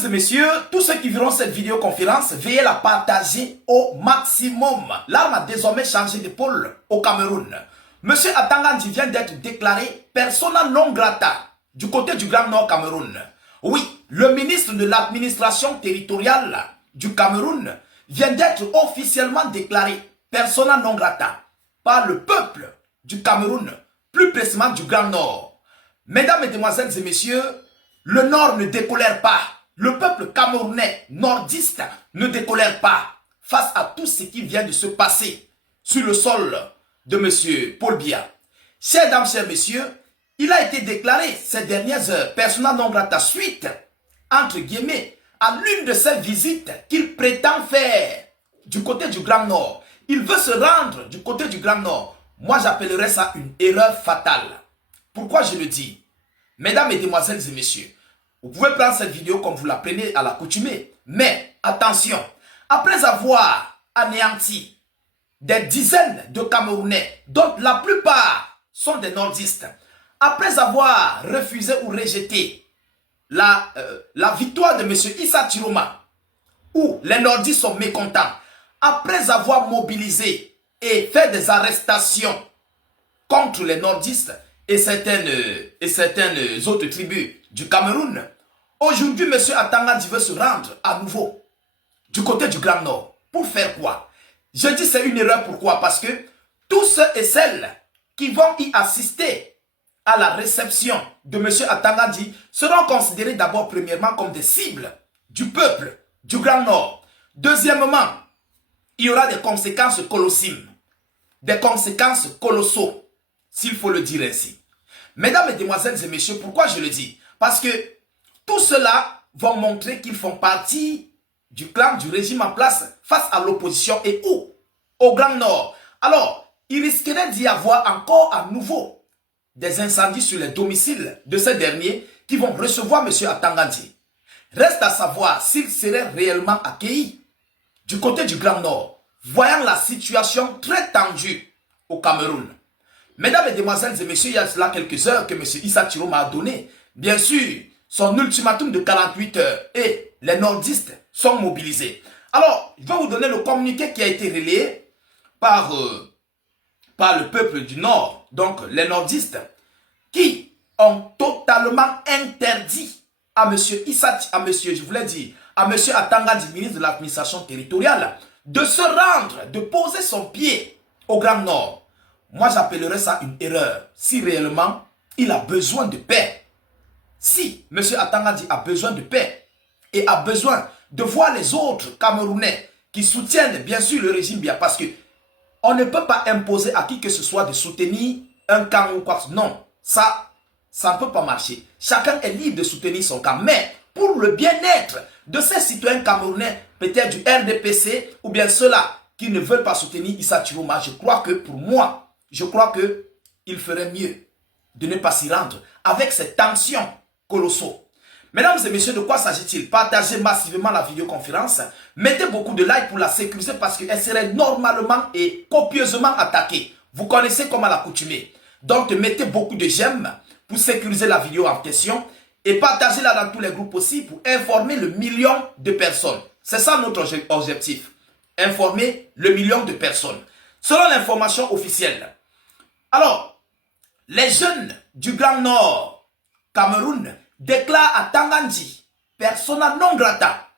Mesdames et messieurs, tous ceux qui verront cette vidéoconférence, veuillez la partager au maximum. L'arme a désormais changé de pôle au Cameroun. Monsieur Atangandji vient d'être déclaré persona non grata du côté du Grand Nord Cameroun. Oui, le ministre de l'administration territoriale du Cameroun vient d'être officiellement déclaré persona non grata par le peuple du Cameroun, plus précisément du Grand Nord. Mesdames, Mesdemoiselles et Messieurs, le Nord ne décolère pas. Le peuple camerounais nordiste ne décolère pas face à tout ce qui vient de se passer sur le sol de M. Paul Biya. Chers dames, chers messieurs, il a été déclaré ces dernières heures persona non grata suite, entre guillemets, à l'une de ses visites qu'il prétend faire du côté du Grand Nord. Il veut se rendre du côté du Grand Nord. Moi, j'appellerais ça une erreur fatale. Pourquoi je le dis? Mesdames, Mesdemoiselles et messieurs, vous pouvez prendre cette vidéo comme vous la prenez à l'accoutumée. Mais attention, après avoir anéanti des dizaines de Camerounais, dont la plupart sont des nordistes, après avoir refusé ou rejeté la victoire de M. Issa Chiroma, où les nordistes sont mécontents, après avoir mobilisé et fait des arrestations contre les nordistes et certaines autres tribus du Cameroun, aujourd'hui, M. Atangandji veut se rendre à nouveau du côté du Grand Nord. Pour faire quoi? Je dis c'est une erreur. Pourquoi? Parce que tous ceux et celles qui vont y assister à la réception de M. Atangandji seront considérés d'abord, premièrement, comme des cibles du peuple du Grand Nord. Deuxièmement, il y aura des conséquences colossimes, des conséquences colossaux, s'il faut le dire ainsi. Mesdames, Mesdemoiselles et Messieurs, pourquoi je le dis? Parce que tout cela vont montrer qu'ils font partie du clan, du régime en place face à l'opposition et où? Au Grand Nord. Alors, il risquerait d'y avoir encore à nouveau des incendies sur les domiciles de ces derniers qui vont recevoir M. Atangandji. Reste à savoir s'il serait réellement accueilli du côté du Grand Nord, voyant la situation très tendue au Cameroun. Mesdames, Mesdemoiselles et Messieurs, il y a cela quelques heures que M. Issa Chiroma a donné, bien sûr, son ultimatum de 48 heures et les nordistes sont mobilisés. Alors, je vais vous donner le communiqué qui a été relayé par le peuple du Nord, donc les nordistes, qui ont totalement interdit à M. Atangandji, ministre de l'administration territoriale, de se rendre, de poser son pied au Grand Nord. Moi, j'appellerais ça une erreur. Si réellement, il a besoin de paix. Si M. Atangandji a besoin de paix et a besoin de voir les autres Camerounais qui soutiennent bien sûr le régime Biya, parce que on ne peut pas imposer à qui que ce soit de soutenir un camp ou quoi. Non, ça ne peut pas marcher. Chacun est libre de soutenir son camp. Mais pour le bien-être de ces citoyens camerounais, peut-être du RDPC ou bien ceux-là qui ne veulent pas soutenir Issa Chiroma, je crois que pour moi, il ferait mieux de ne pas s'y rendre avec ces tensions colossaux. Mesdames et messieurs, de quoi s'agit-il? Partagez massivement la vidéoconférence. Mettez beaucoup de likes pour la sécuriser parce qu'elle serait normalement et copieusement attaquée. Vous connaissez comme à l'accoutumée. Donc, mettez beaucoup de j'aime pour sécuriser la vidéo en question et partagez-la dans tous les groupes aussi pour informer le million de personnes. C'est ça notre objectif. Informer le million de personnes. Selon l'information officielle. Alors, les jeunes du Grand Nord, Cameroun, déclarent à Atangandji, persona non grata,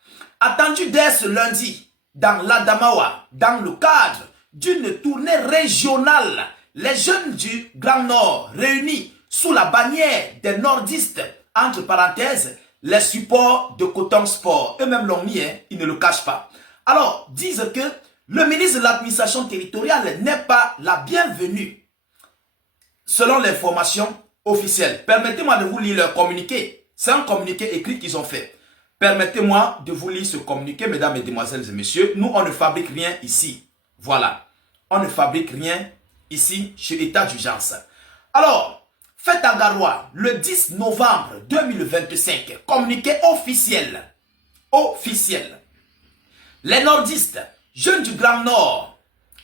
attendu dès ce lundi dans l'Adamawa, dans le cadre d'une tournée régionale. Les jeunes du Grand Nord réunis sous la bannière des nordistes, entre parenthèses, les supports de Coton Sport. Eux-mêmes l'ont mis, ils ne le cachent pas. Alors, disent que le ministre de l'administration territoriale n'est pas la bienvenue. Selon l'information officielle. Permettez-moi de vous lire leur communiqué. C'est un communiqué écrit qu'ils ont fait. Permettez-moi de vous lire ce communiqué, mesdames, mesdemoiselles et messieurs. Nous, on ne fabrique rien ici. Voilà. On ne fabrique rien ici chez État d'urgence. Alors, faites à Garoua, le 10 novembre 2025, communiqué officiel. Officiel. Les nordistes, jeunes du Grand Nord,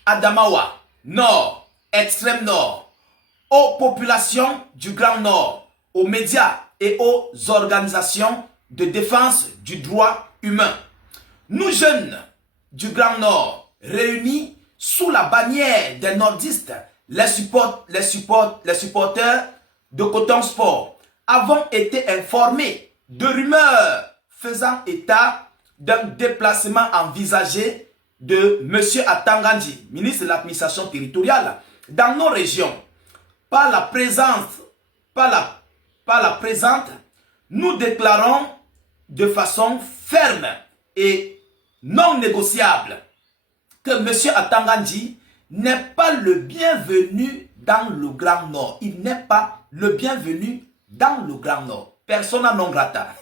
Adamawa, Nord, Extrême Nord, aux populations du Grand Nord, aux médias et aux organisations de défense du droit humain. Nous jeunes du Grand Nord, réunis sous la bannière des nordistes, les supporters de Coton Sport, avons été informés de rumeurs faisant état d'un déplacement envisagé de M. Atangandji, ministre de l'administration territoriale, dans nos régions. Par la présente, nous déclarons de façon ferme et non négociable que M. Atangandji n'est pas le bienvenu dans le Grand Nord. Il n'est pas le bienvenu dans le Grand Nord. Persona non grata.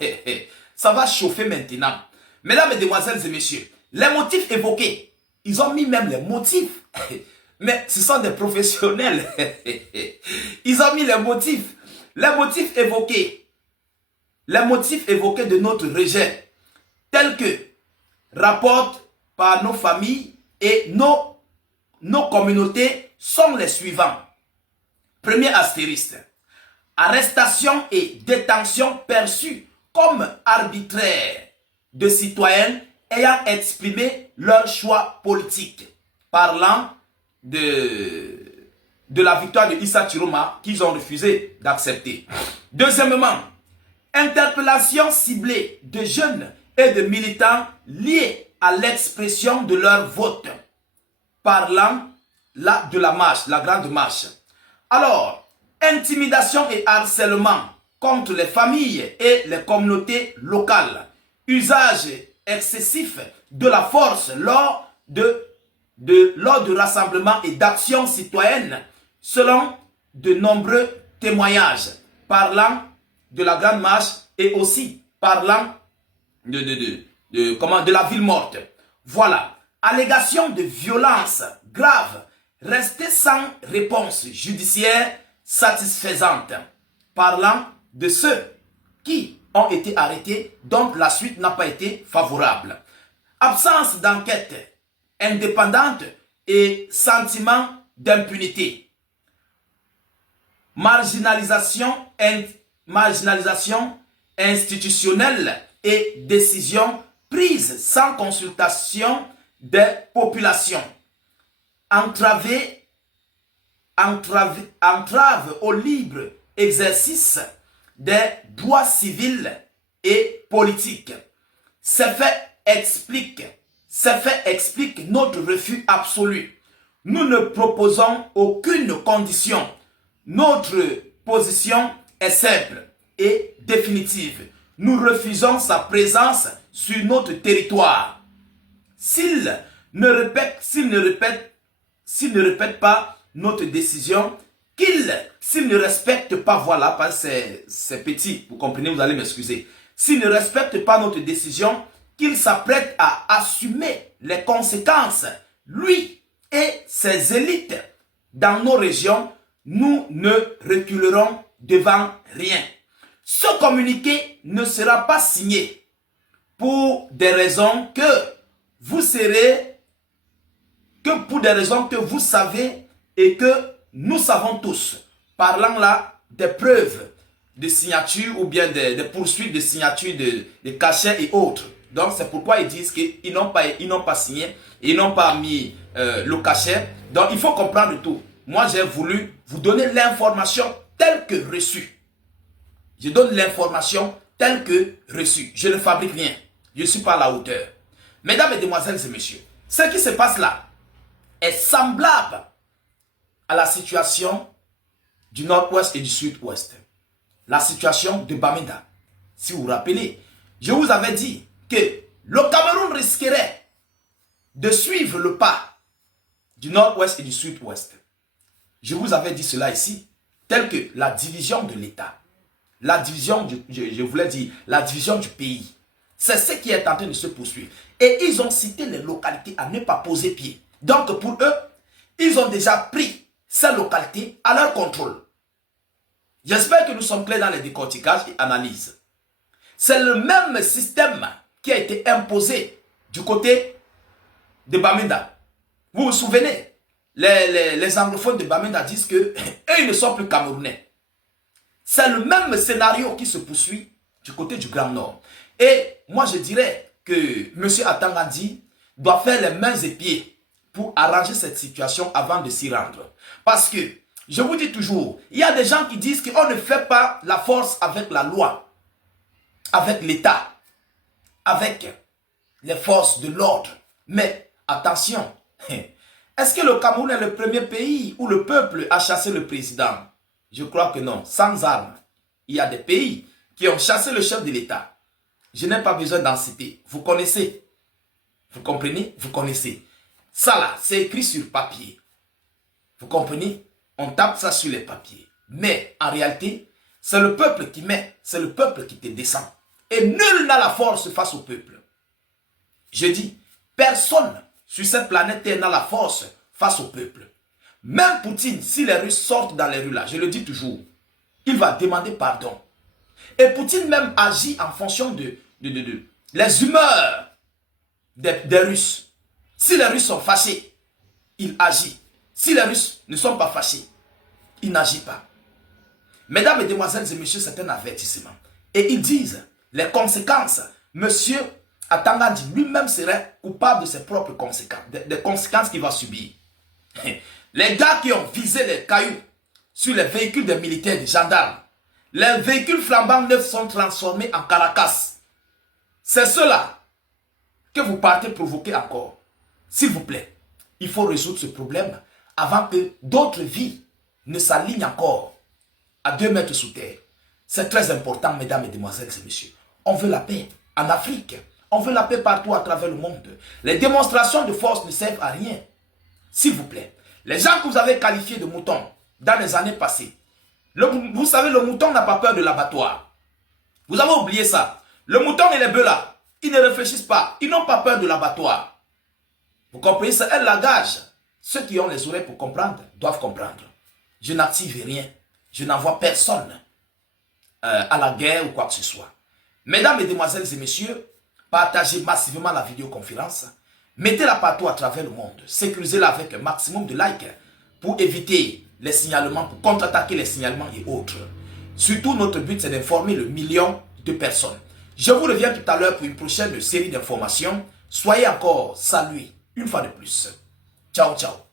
Ça va chauffer maintenant. Mesdames, Mesdemoiselles et Messieurs, les motifs évoqués, ils ont mis même les motifs. Mais ce sont des professionnels. Ils ont mis les motifs. Les motifs évoqués. Les motifs évoqués de notre rejet, tels que rapportent par nos familles et nos communautés, sont les suivants. Premier astérisque. Arrestation et détention perçues comme arbitraires de citoyens ayant exprimé leur choix politique, parlant de la victoire de Issa Chiroma qu'ils ont refusé d'accepter. Deuxièmement, interpellation ciblée de jeunes et de militants liés à l'expression de leur vote, parlant là de la marche, la grande marche. Alors, intimidation et harcèlement contre les familles et les communautés locales, usage excessif de la force lors de rassemblements et d'actions citoyennes, selon de nombreux témoignages, parlant de la grande marche et aussi parlant de la ville morte. Voilà. Allégation de violence grave, restée sans réponse judiciaire satisfaisante, parlant de ceux qui ont été arrêtés, dont la suite n'a pas été favorable. Absence d'enquête indépendante et sentiment d'impunité. Marginalisation institutionnelle et décisions prises sans consultation des populations. Entrave au libre exercice des droits civils et politiques. Ces faits expliquent notre refus absolu. Nous ne proposons aucune condition. Notre position est simple et définitive. Nous refusons sa présence sur notre territoire. S'il ne répète pas notre décision, s'il ne respecte pas, voilà, parce que c'est petit, vous comprenez, vous allez m'excuser. S'il ne respecte pas notre décision, qu'il s'apprête à assumer les conséquences, lui et ses élites dans nos régions, nous ne reculerons devant rien. Ce communiqué ne sera pas signé pour des raisons que vous savez et que nous savons tous. Parlant là des preuves de signature ou bien des poursuites de signature de cachets et autres. Donc c'est pourquoi ils disent qu'ils n'ont pas signé, ils n'ont pas mis le cachet. Donc il faut comprendre tout. Moi j'ai voulu vous donner l'information telle que reçue. Je donne l'information telle que reçue. Je ne fabrique rien. Je ne suis pas à la hauteur. Mesdames, Mesdemoiselles et Messieurs, ce qui se passe là est semblable à la situation du nord-ouest et du sud-ouest. La situation de Bamenda. Si vous vous rappelez, je vous avais dit que le Cameroun risquerait de suivre le pas du nord-ouest et du sud-ouest. Je vous avais dit cela ici, tel que la division de l'État, la division, je voulais dire, la division du pays. C'est ce qui est en train de se poursuivre. Et ils ont cité les localités à ne pas poser pied. Donc pour eux, ils ont déjà pris ces localités à leur contrôle. J'espère que nous sommes clairs dans les décorticages et analyses. C'est le même système qui a été imposé du côté de Bamenda. Vous vous souvenez, les anglophones de Bamenda disent que eux, ils ne sont plus camerounais. C'est le même scénario qui se poursuit du côté du Grand Nord. Et moi, je dirais que M. Atangandi doit faire les mains et pieds pour arranger cette situation avant de s'y rendre. Parce que, je vous dis toujours, il y a des gens qui disent qu'on ne fait pas la force avec la loi, avec l'État, avec les forces de l'ordre. Mais, attention, est-ce que le Cameroun est le premier pays où le peuple a chassé le président? Je crois que non, sans armes. Il y a des pays qui ont chassé le chef de l'État. Je n'ai pas besoin d'en citer. Vous connaissez. Vous comprenez? Vous connaissez. Ça là, c'est écrit sur papier. Vous comprenez? On tape ça sur les papiers. Mais en réalité, c'est le peuple qui met, c'est le peuple qui te descend. Et nul n'a la force face au peuple. Je dis, personne sur cette planète Terre n'a la force face au peuple. Même Poutine, si les Russes sortent dans les rues là, je le dis toujours, il va demander pardon. Et Poutine même agit en fonction de les humeurs des Russes. Si les Russes sont fâchés, il agit. Si les Russes ne sont pas fâchés, il n'agit pas. Mesdames, Mesdemoiselles et Messieurs, c'est un avertissement. Et ils disent les conséquences. Monsieur Atangandi lui-même serait coupable de ses propres conséquences, des conséquences qu'il va subir. Les gars qui ont visé les cailloux sur les véhicules des militaires, des gendarmes, les véhicules flambants neufs sont transformés en caracas. C'est cela que vous partez provoquer encore. S'il vous plaît, il faut résoudre ce problème avant que d'autres vies ne s'alignent encore à 2 mètres sous terre. C'est très important, mesdames, mesdemoiselles et messieurs. On veut la paix en Afrique. On veut la paix partout à travers le monde. Les démonstrations de force ne servent à rien. S'il vous plaît, les gens que vous avez qualifiés de moutons dans les années passées, vous savez, le mouton n'a pas peur de l'abattoir. Vous avez oublié ça. Le mouton et les bœufs là, ils ne réfléchissent pas. Ils n'ont pas peur de l'abattoir. Vous comprenez, c'est un langage. Ceux qui ont les oreilles pour comprendre doivent comprendre. Je n'active rien. Je n'envoie personne à la guerre ou quoi que ce soit. Mesdames, Mesdemoiselles et Messieurs, partagez massivement la vidéoconférence. Mettez-la partout à travers le monde. Sécurisez-la avec un maximum de likes pour éviter les signalements, pour contre-attaquer les signalements et autres. Surtout, notre but, c'est d'informer le million de personnes. Je vous reviens tout à l'heure pour une prochaine série d'informations. Soyez encore salués une fois de plus. Ciao, ciao.